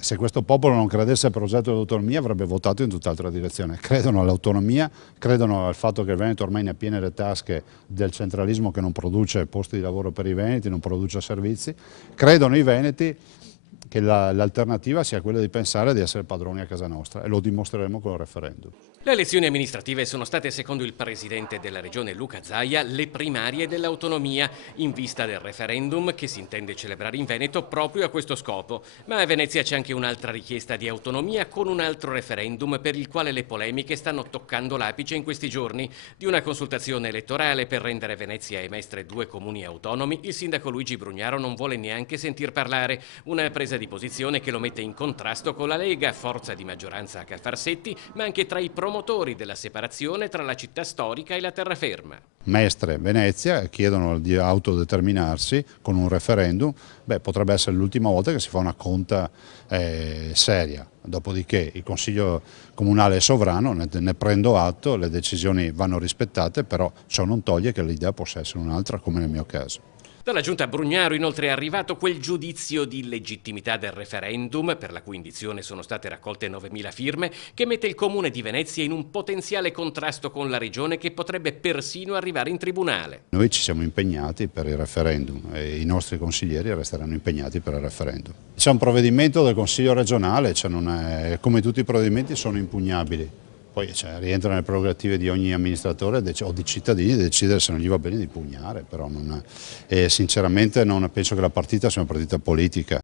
Se questo popolo non credesse al progetto dell'autonomia avrebbe votato in tutt'altra direzione. Credono all'autonomia, credono al fatto che il Veneto ormai ne ha piene le tasche del centralismo che non produce posti di lavoro per i veneti, non produce servizi. Credono i veneti che l'alternativa sia quella di pensare di essere padroni a casa nostra e lo dimostreremo con il referendum. Le elezioni amministrative sono state, secondo il presidente della regione Luca Zaia, le primarie dell'autonomia, in vista del referendum che si intende celebrare in Veneto proprio a questo scopo. Ma a Venezia c'è anche un'altra richiesta di autonomia con un altro referendum per il quale le polemiche stanno toccando l'apice in questi giorni. Di una consultazione elettorale per rendere Venezia e Mestre due comuni autonomi, il sindaco Luigi Brugnaro non vuole neanche sentir parlare. Una presa di posizione che lo mette in contrasto con la Lega, forza di maggioranza a Calfarsetti, ma anche tra i promotori della separazione tra la città storica e la terraferma. Mestre e Venezia chiedono di autodeterminarsi con un referendum. Potrebbe essere l'ultima volta che si fa una conta seria. Dopodiché il Consiglio Comunale è sovrano, ne prendo atto, le decisioni vanno rispettate, però ciò non toglie che l'idea possa essere un'altra, come nel mio caso. Dalla giunta Brugnaro inoltre è arrivato quel giudizio di legittimità del referendum, per la cui indizione sono state raccolte 9.000 firme, che mette il comune di Venezia in un potenziale contrasto con la regione che potrebbe persino arrivare in tribunale. Noi ci siamo impegnati per il referendum e i nostri consiglieri resteranno impegnati per il referendum. C'è un provvedimento del Consiglio regionale, come tutti i provvedimenti sono impugnabili. Poi rientra nelle prerogative di ogni amministratore o di cittadini di decidere se non gli va bene di pugnare, però sinceramente non penso che la partita sia una partita politica.